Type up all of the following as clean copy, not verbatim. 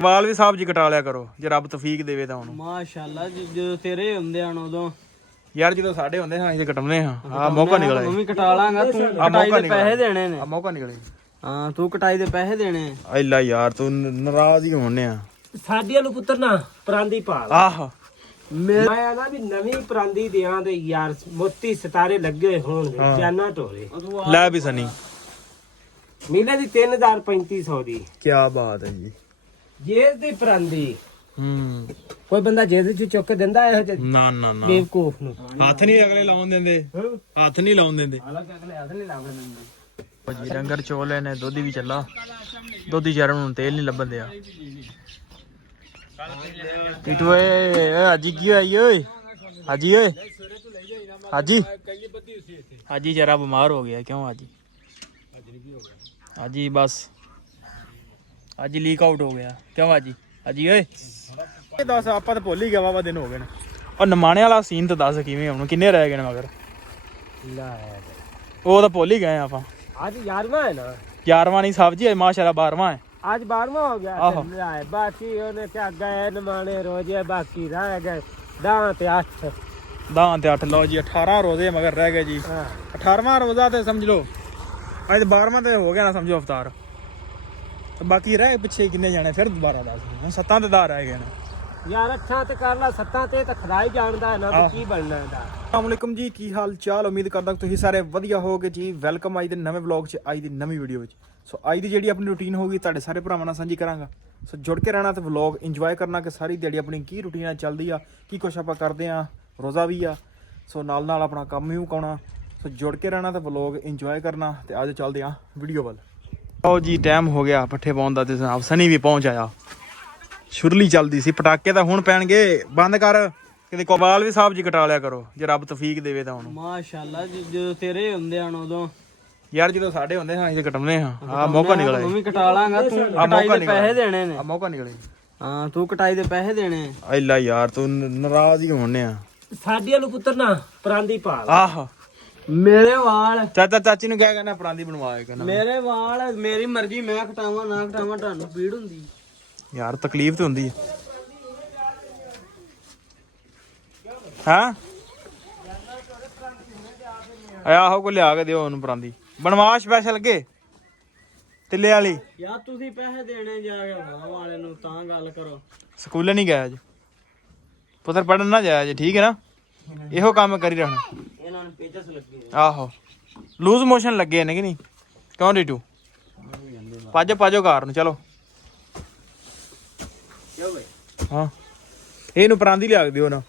ਵਾਲ ਵੀ ਸਾਹਿਬ ਜੀ ਕਟਾ ਲਿਆ ਕਰੋ ਜੇ ਰੱਬ ਤੌਫੀਕ ਦੇਵੇ ਤਾਂ ਹੁਣ। ਮਾਸ਼ਾਅੱਲਾ ਜਦੋਂ ਤੇਰੇ ਹੁੰਦੇ ਹਨ ਉਦੋਂ ਯਾਰ ਜਦੋਂ ਸਾਡੇ ਹੁੰਦੇ ਹਾਂ ਅਸੀਂ ਕਟਾਉਂਦੇ ਹਾਂ। ਆ ਮੌਕਾ ਨਿਕਲਿਆ। ਤੂੰ ਵੀ ਕਟਾ ਲਾਂਗਾ, ਤੂੰ ਕਟਾਈ ਦੇ ਪੈਸੇ ਦੇਣੇ ਨੇ। ਆ ਮੌਕਾ ਨਿਕਲੇ। ਹਾਂ ਤੂੰ ਕਟਾਈ ਦੇ ਪੈਸੇ ਦੇਣੇ। ਐਲਾ ਯਾਰ ਤੂੰ ਨਾਰਾਜ਼ ਹੀ ਹੋਣੇ ਆ। ਸਾਡੀਆਂ ਨੂੰ ਪੁੱਤਰ ਨਾ ਪਰਾਂਦੀ ਪਾਲ। ਆਹ ਮੈਂ ਆਣਾ ਵੀ ਨਵੀਂ ਪਰਾਂਦੀ ਦਿਆਂ ਤੇ ਯਾਰ ਮੋਤੀ ਸਿਤਾਰੇ ਲੱਗੇ ਹੋਣਗੇ ਜਾਨਾ ਢੋਰੇ। ਲੈ ਵੀ ਸਨੀ ਮਹੀਨੇ ਦੀ 3000-3500 ਦੀ। ਕੀ ਬਾਤ ਹੈ ਜੀ। ਜੇਜ਼ ਦੀ ਪਰਾਂਦੀ ਕੋਈ ਬੰਦਾ ਜੇਜ਼ ਚ ਚੁੱਕ ਕੇ ਦਿੰਦਾ ਇਹੋ ਜਿਹੇ ਨਾ ਨਾ ਨਾ ਬੇਵਕੂਫ ਨੂੰ। ਹੱਥ ਨਹੀਂ ਅਗਲੇ ਲਾਉਣ ਦਿੰਦੇ। ਹੱਥ ਨਹੀਂ ਲਾਉਣ ਦਿੰਦੇ। ਹਾਲਾਂਕਿ ਅਗਲੇ ਹੱਥ ਨਹੀਂ ਲਾਉਣ ਦਿੰਦੇ। ਜੀ ਰੰਗਰ ਚੋਲੇ ਨੇ ਦੋਧੀ ਵੀ ਚੱਲਾ। ਦੋਧੀ ਚਾਰਨ ਨੂੰ ਤੇਲ ਨਹੀਂ ਲੱਭਣ ਦਿਆ। ਟਿਟੂ ਏ ਹਾਜੀ ਕੀ ਹੋਈ ਓਏ? ਹਾਜੀ ਓਏ ਹਾਜੀ ਹਾਜੀ ਜਰਾ ਬਿਮਾਰ ਹੋ ਗਿਆ। ਕਿਉਂ ਹਾਜੀ? ਹਾਜੀ ਬਸ ਅੱਜ ਲੀਕ ਆਊਟ ਹੋ ਗਿਆ। ਕਿਉਂ ਹਾਜੀ? ਹਾਜੀ ਓਏ ਇਹ ਦੱਸ ਆਪਾਂ ਤਾਂ ਭੁੱਲ ਹੀ ਗਿਆ। ਵਾਵਾ ਦਿਨ ਹੋ ਗਏ ਨੇ। ਉਹ ਨਮਾਣੇ ਵਾਲਾ ਸੀਨ ਤਾਂ ਦੱਸ ਕਿਵੇਂ ਹੁਣ ਕਿੰਨੇ ਰਹਿ ਗਏ ਨੇ ਮਗਰ? ਉਹ ਤਾਂ ਭੁੱਲ ਹੀ ਗਏ ਆਪਾਂ। ਅੱਜ 11ਵਾਂ ਹੈ ਨਾ? 11ਵਾਂ ਨਹੀਂ ਸਾਹਿਬ ਜੀ ਮਾਸ਼ਾਅੱਲਾ 12ਵਾਂ ਹੈ। आज 12वां हो गया। आहो। बाकी उन्हें क्या गए नमाने रोजे बाकी रह गए 10 ते 8। 10 ਤੇ 8 ਲਓ ਜੀ 18 ਰੋਜ਼ੇ ਮਗਰ ਰਹਿ ਗਏ ਜੀ। 18ਵਾਂ ਰੋਜ਼ਾ ਤੇ ਸਮਝ ਲਓ ਅੱਜ 12ਵਾਂ ਤੇ ਹੋ ਗਿਆ ਨਾ ਸਮਝੋ ਅਫਤਾਰ। ਤੇ ਬਾਕੀ ਰਹਿ ਪਿੱਛੇ ਕਿੰਨੇ ਜਾਣੇ ਫਿਰ ਦੁਬਾਰਾ ਦੱਸ। ਹੁਣ 7 ਤੇ 10 ਰਹਿ ਗਏ ਨੇ यार। 8 ਤੇ ਕਰ ਲਾ 7 ਤੇ ਤਾਂ ਖੁਦਾ ਹੀ ਜਾਣਦਾ ਹੈ ਨਾ ਵੀ ਕੀ ਬਣਨਾ ਇਹਦਾ। अस्सलामुअलैकुम जी की हाल चाल। उम्मीद करदा तुसीं सारे वधिया होगे जी। वेलकम अज दे नवे व्लॉग च अज दी नवी वीडियो विच। सो अज दी जिहड़ी अपनी रूटीन होगी तुहाडे सारे भरावां नाल सांझी करांगा। सो जुड़ के रहना ते व्लॉग इंजॉय करना कि सारी दिहाड़ी अपनी की रूटीन चलदी आ की कुछ आपां करदे आ रोज़ा भी आ। सो नाल नाल अपना काम भी मुकाउणा। सो जुड़ के रहना ते व्लॉग इंजॉय करना ते अज चलदे आ वीडियो वल। आओ जी टाइम हो गया पट्ठे पाउण दा ते जनाब सनी भी पहुंच आया। छुरली चलदी सी पटाके तां हुण पैणगे। बंद कर ਕਿਤੇ ਕੋਵਾਲ ਵੀ ਸਾਹਿਬ ਜੀ ਕਟਾ ਲਿਆ ਕਰੋ ਜੇ ਰੱਬ ਤੌਫੀਕ ਦੇਵੇ ਤਾਂ ਹੁਣ। ਮਾਸ਼ਾਅੱਲਾ ਜਦੋਂ ਤੇਰੇ ਹੁੰਦੇ ਹਨ ਉਦੋਂ। ਯਾਰ ਜਦੋਂ ਸਾਡੇ ਹੁੰਦੇ ਹਾਂ ਅਸੀਂ ਕਟਾਉਂਦੇ ਹਾਂ। ਆ ਮੌਕਾ ਨਿਕਲਿਆ। ਤੂੰ ਵੀ ਕਟਾ ਲਾਂਗਾ, ਤੂੰ ਕਟਾਈ ਦੇ ਪੈਸੇ ਦੇਣੇ ਨੇ। ਆ ਮੌਕਾ ਨਿਕਲੇ। ਹਾਂ ਤੂੰ ਕਟਾਈ ਦੇ ਪੈਸੇ ਦੇਣੇ। ਐਲਾ ਯਾਰ ਤੂੰ ਨਾਰਾਜ਼ ਹੀ ਹੋਣੇ ਆ। ਸਾਡੀਆਂ ਨੂੰ ਪੁੱਤਰ ਨਾ ਪਰਾਂਦੀ ਪਾਲ। ਆਹ ਮੇਰੇ ਵਾਲ ਚਾਚਾ ਚਾਚੀ ਨੂੰ ਕਹਿ ਕਹਿੰਦਾ ਪਰਾਂਦੀ ਬਣਵਾਏ ਕਹਿੰਦਾ। ਮੇਰੇ ਵਾਲ ਮੇਰੀ ਮਰਜ਼ੀ, ਮੈਂ ਕਟਾਵਾਂ ਨਾ ਕਟਾਵਾਂ ਤੁਹਾਨੂੰ ਪੀੜ ਹੁੰਦੀ। ਯਾਰ ਤਕਲੀਫ ਤੇ ਹੁੰਦੀ ਹੈ। ਹਾਂ ਆਹੋ ਕੋ ਲਿਆ ਕੇ ਦਿਓ ਉਹਨੂੰ ਪਰਾਂਦੀ ਬਣਵਾ ਸਪੈਸ਼ਲ ਕੇ ਤਿੱਲੇ ਵਾਲੀ। ਯਾਰ ਤੁਸੀਂ ਪੈਸੇ ਦੇਣੇ ਜਾ ਕੇ ਵਾਹ ਵਾਲੇ ਨੂੰ ਤਾਂ ਗੱਲ ਕਰੋ। ਸਕੂਲੇ ਨਹੀਂ ਗਿਆ ਅੱਜ ਪੁੱਤਰ ਪੜਨ ਨਾ ਜਾਇਆ ਜੇ ਠੀਕ ਹੈ ਨਾ। ਇਹੋ ਕੰਮ ਕਰੀ ਰਹਿਣਾ। ਇਹਨਾਂ ਨੂੰ ਪੇਚਸ ਲੱਗੇ। ਆਹੋ ਲੂਜ਼ ਮੋਸ਼ਨ ਲੱਗੇ ਨੇ ਕਿ ਨਹੀਂ? ਕਿਉਂ ਰੀਟੂ ਪਾਜੋ ਘਰ ਨੂੰ ਚਲੋ। ਕਿਉਂ ਬਈ? ਹਾਂ ਇਹਨੂੰ ਪਰਾਂਦੀ ਲਿਆ ਕੇ ਦਿਓ ਨਾ।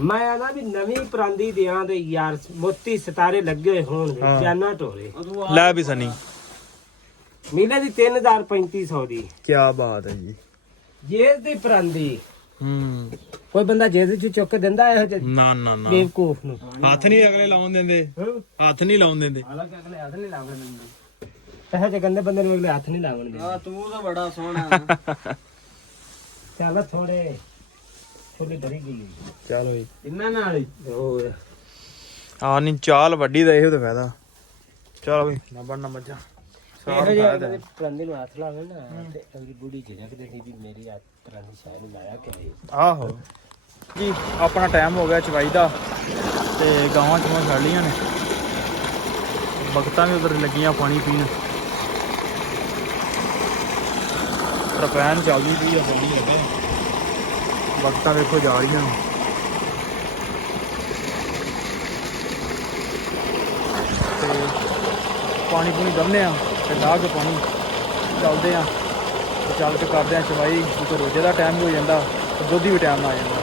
ਮੈਂ ਆਣਾ ਵੀ ਨਵੀਂ ਪਰਾਂਦੀ ਦਿਆਂ ਤੇ ਯਾਰ ਮੋਤੀ ਸਿਤਾਰੇ ਲੱਗੇ ਹੋਣਗੇ ਜਾਨਾ ਢੋਰੇ। ਲੈ ਵੀ ਸਨੀ ਮਹੀਨੇ ਦੀ 3000-3500 ਦੀ। ਕੀ ਬਾਤ ਹੈ ਜੀ। ਜੇਜ਼ ਦੀ ਪਰਾਂਦੀ ਕੋਈ ਬੰਦਾ ਜੇਜ਼ ਚ ਚੁੱਕ ਕੇ ਦਿੰਦਾ ਇਹੋ ਜਿਹੇ ਨਾ ਨਾ ਨਾ ਬੇਵਕੂਫ ਨੂੰ। ਹੱਥ ਨਹੀਂ ਅਗਲੇ ਲਾਉਣ ਦਿੰਦੇ। ਹੱਥ ਨਹੀਂ ਲਾਉਣ ਦਿੰਦੇ। ਹਾਲਾਂਕਿ ਅਗਲੇ ਹੱਥ ਨਹੀਂ ਲਾਉਣ ਦਿੰਦੇ। ਇਹੋ ਜਿਹੇ ਗੰਦੇ ਬੰਦੇ ਨੂੰ ਅਗਲੇ ਹੱਥ ਨਹੀਂ ਲਾਉਣ ਦਿੰਦੇ। ਆ ਤੂੰ ਤਾਂ ਬੜਾ ਸੋਹਣਾ। ਚੱਲ ਥੋੜੇ ਥੋੜੀ ਡਰੀ ਗਈ। ਚਲੋ ਜੀ ਇਹਨਾਂ ਨਾਲ ਹੀ ਹੋਰ ਆ ਨਹੀਂ ਚਾਲ ਵੱਡੀ ਦਾ ਇਹੋ ਤਾਂ ਫਾਇਦਾ। ਚਲੋ ਵੀ ਨਾ ਬਣਨਾ ਮੱਝਾਂ ਸਾਰਾ ਫਾਇਦਾ। ਪਰਾਂਦੀ ਨੂੰ ਹੱਥ ਲਾਵੇ ਨਾ ਤੇ ਅਗਲੀ ਬੁੜੀ ਝਿਜਕਦੇ ਸੀ ਵੀ ਮੇਰੀ ਹੱਥ ਪਰਾਂਦੀ ਸ਼ਾਇਦ ਨੂੰ ਲਾਇਆ ਕਿ ਆਹੋ ਜੀ ਆਪਣਾ ਟਾਈਮ ਹੋ ਗਿਆ ਚਵਾਈ ਦਾ ਤੇ ਗਾਵਾਂ ਚੋਂ ਛੱਡ ਲੀਆਂ ਨੇ। ਬਗਤਾਂ ਵੀ ਉਧਰ ਲੱਗੀਆਂ ਪਾਣੀ ਪੀਣ। ਰਪੈਨ ਚੱਲਦੀ ਪਈ ਆ ਪਾਣੀ ਲੱਗੇ। ਬਗਤਾਂ ਵੇਖੋ ਜਾ ਰਹੀਆਂ ਤੇ ਪਾਣੀ ਪੂਣੀ ਦਮਨੇ ਆ ਤੇ ਲਾ ਕੇ ਪਾਣੀ ਚੱਲਦੇ ਆ ਤੇ ਚੱਲ ਕੇ ਕਰਦੇ ਆ ਚਵਾਈ। ਕਿਉਂਕਿ ਰੋਜ਼ੇ ਦਾ ਟਾਈਮ ਹੋ ਜਾਂਦਾ ਤੇ ਦੁੱਧ ਵੀ ਟਾਈਮ ਨਾਲ ਆ ਜਾਂਦਾ।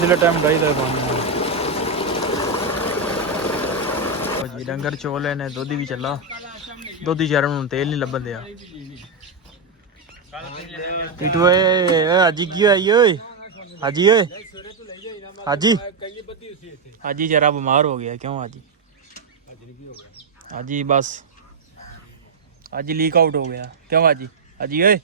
ਜਿਹੜਾ ਟਾਈਮ ਡਾਈਦਾ ਪਾਣੀ ਜੀ ਡੰਗਰ ਚੋਲੇ ਨੇ ਦੁੱਧ ਵੀ ਚੱਲਾ। ਦੁੱਧੀ ਚਾਰਨ ਨੂੰ ਤੇਲ ਨਹੀਂ ਲੱਭਣ ਦਿਆ। ਟਿਟੂ ਏ ਹਾਜੀ ਕੀ ਹੋਈ ਓਏ? ਹਾਜੀ ਓਏ ਹਾਜੀ ਹਾਜੀ ਜਰਾ ਬਿਮਾਰ ਹੋ ਗਿਆ। ਕਿਉਂ ਹਾਜੀ? ਹਾਜੀ ਬਸ ਅੱਜ ਲੀਕ ਆਊਟ ਹੋ ਗਿਆ। ਕਿਉਂ ਹਾਜੀ? ਹਾਜੀ ਓਏ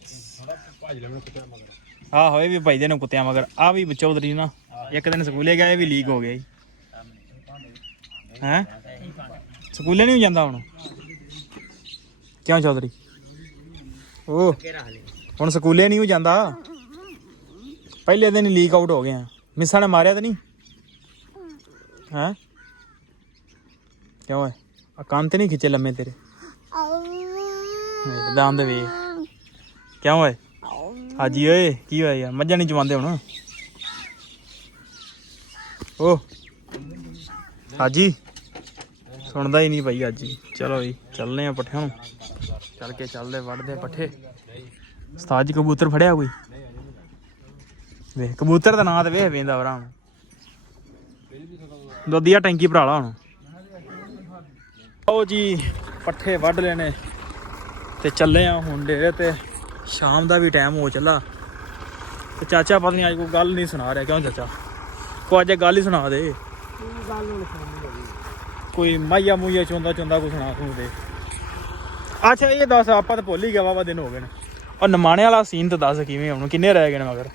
ਆਹ ਹੋਏ ਵੀ ਭਾਈ ਦੇ ਨੇ ਕੁੱਤਿਆਂ ਮਗਰ। ਆ ਵੀ ਚੌਧਰੀ ਨਾ ਇੱਕ ਦਿਨ ਸਕੂਲੇ ਗਿਆ ਇਹ ਵੀ ਲੀਕ ਹੋ ਗਿਆ ਜੀ। ਹੈਂ ਸਕੂਲੇ ਨਹੀਂ ਜਾਂਦਾ ਹੁਣ। ਕਿਉਂ ਚੌਧਰੀ? ਉਹ ਹੁਣ ਸਕੂਲੇ ਨਹੀਂ ਜਾਂਦਾ, ਪਹਿਲੇ ਦਿਨ ਹੀ ਲੀਕ ਆਊਟ ਹੋ ਗਿਆ। ਮਿਸਾਂ ਨੇ ਮਾਰਿਆ ਤਾਂ ਨਹੀਂ ਹੈ? ਕਿਉਂ ਹੈ ਆ ਕੰਨ ਤੇ ਨਹੀਂ ਖਿੱਚੇ ਲੰਮੇ ਤੇਰੇ ਦੰਦ ਵੇ? ਕਿਉਂ ਹੈ ਹਾਜੀ ਓਏ? ਕੀ ਹੋਇਆ ਯਾਰ, ਮੱਝਾਂ ਨਹੀਂ ਚਵਾਉਂਦੇ ਹੁਣ? ਓ ਹਾਜੀ ਸੁਣਦਾ ਹੀ ਨਹੀਂ ਭਾਈ ਹਾਜੀ। ਚਲੋ ਜੀ ਚੱਲਨੇ ਆ ਪੱਠਿਆਂ ਨੂੰ, ਚੱਲ ਕੇ ਚੱਲਦੇ ਵੱਢਦੇ ਪੱਠੇ। ਉਸਤਾਦ ਜੀ ਕਬੂਤਰ ਫੜਿਆ ਕੋਈ? ਵੇਖ ਕਬੂਤਰ ਦਾ ਨਾਂ ਤੇ ਵੇਖ ਵੇਂਦਾ ਭਰਾ ਹੁਣ। ਦੁੱਧੀਆ ਟੈਂਕੀ ਭਰਾ ਲਾ ਹੁਣ। ਆਓ ਜੀ ਪੱਠੇ ਵੱਢ ਲੈਣੇ ਤੇ ਚੱਲੇ ਆ ਹੁਣ ਡੇਰੇ ਤੇ। ਸ਼ਾਮ ਦਾ ਵੀ ਟਾਈਮ ਹੋ ਚੱਲਾ ਤੇ ਚਾਚਾ ਪਤਾ ਨਹੀਂ ਅੱਜ ਕੋਈ ਗੱਲ ਨਹੀਂ ਸੁਣਾ ਰਿਹਾ। ਕਿਉਂ ਚਾਚਾ? ਕੋਈ ਅੱਜ ਗੱਲ ਹੀ ਸੁਣਾ ਦੇ। ਕੋਈ ਮਾਈਆ ਮੂਈਆ ਚੁੰਦਾ ਕੋਈ ਸੁਣਾ ਤੂੰ ਦੇ। ਅੱਛਾ ਇਹ ਦੱਸ, ਆਪਾਂ ਤਾਂ ਭੁੱਲ ਹੀ ਗਿਆ, ਵਾਵਾ ਦਿਨ ਹੋ ਗਏ ਨੇ। ਉਹ ਨਮਾਣੇ ਵਾਲਾ ਸੀਨ ਤਾਂ ਦੱਸ ਕਿਵੇਂ ਹੁਣ, ਕਿੰਨੇ ਰਹਿ ਗਏ ਨੇ ਮਗਰ?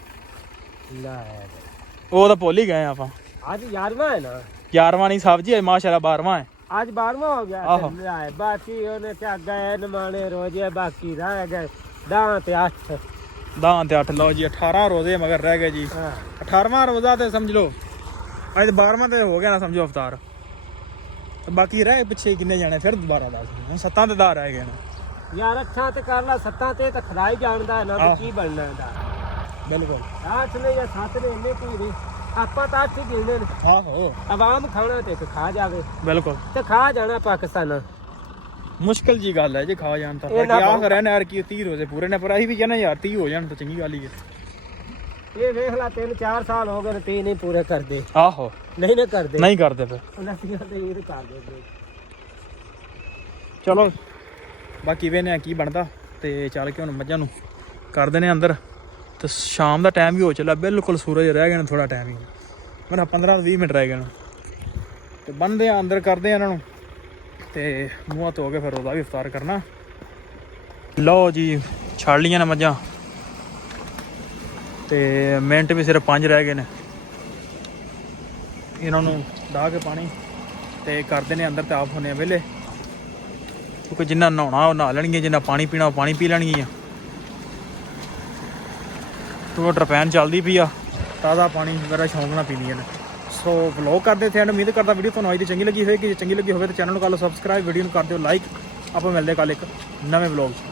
ਉਹ ਤਾਂ ਭੁੱਲ ਹੀ ਗਏ ਆਪਾਂ। ਅੱਜ 11ਵਾਂ ਹੈ ਨਾ? 11ਵਾਂ ਨਹੀਂ ਸਾਹਿਬ ਜੀ, ਮਾਸ਼ਾਅੱਲਾ 12ਵਾਂ ਹੈ। ਅੱਜ 12ਵਾਂ ਹੋ ਗਿਆ। ਆਹੋ। ਬਾਕੀ ਉਹਨੇ ਕਿਆ ਗਏ ਨਮਾਣੇ ਰੋਜੇ, ਬਾਕੀ ਰਹਿ ਗਏ 10 ਤੇ 8। 10 ਤੇ 8 ਲਓ ਜੀ, 18 ਰੋਜ਼ੇ ਮਗਰ ਰਹਿ ਗਏ ਜੀ। 18ਵਾਂ ਰੋਜ਼ਾ ਤੇ ਸਮਝ ਲਓ, ਅੱਜ 12ਵਾਂ ਤੇ ਹੋ ਗਿਆ ਨਾ ਸਮਝੋ ਅਫਤਾਰ। ਤੇ ਬਾਕੀ ਰਹਿ ਪਿੱਛੇ ਕਿੰਨੇ ਜਾਣੇ ਫਿਰ ਦੁਬਾਰਾ ਦੱਸ। 7 ਤੇ 10 ਰਹਿ ਗਏ ਨੇ ਯਾਰ। 8 ਤੇ ਕਰ ਲਾ, 7 ਤੇ ਤਾਂ ਖਰਾਈ ਜਾਣਦਾ ਹੈ ਨਾ ਵੀ ਕੀ ਬਣਨਾ ਇਹਦਾ। ਬਿਲਕੁਲ 8 ਨੇ ਜਾਂ 7 ਨੇ ਇੰਨੇ ਕੋਈ ਨੇ, ਆਪਾਂ ਤਾਂ 8 ਹੀ ਗਿਣਦੇ ਨੇ। ਆਹੋ ਆਵਾਮ ਖਾਣਾ ਤੇ ਖਾ ਜਾਵੇ ਬਿਲਕੁਲ, ਤੇ ਖਾ ਜਾਣਾ ਪਾਕਿਸਤਾਨ। ਮੁਸ਼ਕਿਲ ਜੀ ਗੱਲ ਹੈ ਜੇ ਖਾ ਜਾਣ ਤਾਂ। ਇਹ ਨਾ ਬਾਕੀ ਆਖਰ ਹੈ ਨਾ ਯਾਰ ਕੀ 30 ਰੋਜ਼ੇ ਪੂਰੇ ਨੇ, ਪਰ ਅਸੀਂ ਵੀ ਕਹਿੰਦੇ ਯਾਰ 30 ਹੋ ਜਾਣ ਤਾਂ ਚੰਗੀ ਗੱਲ ਹੀ ਹੈ। ਇਹ ਵੇਖ ਲਾ 3-4 ਸਾਲ ਹੋ ਗਏ ਨੇ 30 ਨਹੀਂ ਪੂਰੇ ਕਰਦੇ। ਆਹੋ ਨਹੀਂ ਨਾ ਕਰਦੇ, ਨਹੀਂ ਕਰਦੇ ਫਿਰ। ਉਹਨਾਂ ਸੀ ਤੇ ਇਹ ਕਰ ਦਿੰਦੇ। ਚਲੋ ਬਾਕੀ ਵੇਨੇ ਆ ਕੀ ਬਣਦਾ ਤੇ ਚੱਲ ਕੇ ਹੁਣ ਮੱਝਾਂ ਨੂੰ ਕਰਦੇ ਨੇ ਅੰਦਰ। ਤੇ ਸ਼ਾਮ ਦਾ ਟਾਈਮ ਵੀ ਹੋ ਚੱਲਾ, ਬਿਲਕੁਲ ਸੂਰਜ ਰਹਿ ਗਿਆ ਥੋੜਾ ਟਾਈਮ ਹੀ, ਮੇਰਾ 15-20 ਮਿੰਟ ਰਹਿ ਗਏ ਨੇ। ਤੇ ਬੰਨਦੇ ਆ ਅੰਦਰ, ਕਰਦੇ ਆ ਇਹਨਾਂ ਨੂੰ ਤੇ ਮੂੰਹ ਧੋ ਕੇ ਫਿਰ ਉਹਦਾ ਵੀ ਇਫਤਾਰ ਕਰਨਾ। ਲਓ ਜੀ ਛੱਡ ਲਈਆਂ ਨੇ ਮੱਝਾਂ ਤੇ ਮਿੰਟ ਵੀ ਸਿਰਫ 5 ਰਹਿ ਗਏ ਨੇ। ਇਹਨਾਂ ਨੂੰ ਡਾਹ ਕੇ ਪਾਣੀ ਤੇ ਕਰਦੇ ਨੇ ਅੰਦਰ ਤੇ ਆਪ ਹੁੰਦੇ ਆ ਵਿਹਲੇ, ਕਿਉਂਕਿ ਜਿੰਨਾ ਨਹਾਉਣਾ ਉਹ ਨਹਾ ਲੈਣਗੀਆਂ, ਜਿੰਨਾ ਪਾਣੀ ਪੀਣਾ ਉਹ ਪਾਣੀ ਪੀ ਲੈਣਗੀਆਂ। ਤੂੰ ਟਰਪੈਨ ਚੱਲਦੀ ਪਈ ਆ, ਤਾਜ਼ਾ ਪਾਣੀ ਮੇਰਾ ਸ਼ੌਂਕ ਨਾਲ ਪੀਂਦੀਆਂ ਨੇ। ਸੋ ਵਲੌਗ ਕਰਦੇ ਥੇ ਐਂਡ ਉਮੀਦ ਕਰਦਾ ਵੀਡੀਓ ਤੁਹਾਨੂੰ ਅੱਜ ਦੀ ਚੰਗੀ ਲੱਗੀ ਹੋਵੇਗੀ। ਜੇ ਚੰਗੀ ਲੱਗੀ ਹੋਵੇ ਤਾਂ ਚੈਨਲ ਨੂੰ ਕਰ ਲਓ ਸਬਸਕ੍ਰਾਈਬ, ਵੀਡੀਓ ਨੂੰ ਕਰ ਦਿਓ ਲਾਈਕ। ਆਪਾਂ ਮਿਲਦੇ ਕੱਲ ਇੱਕ ਨਵੇਂ ਵਲੌਗ 'ਚ।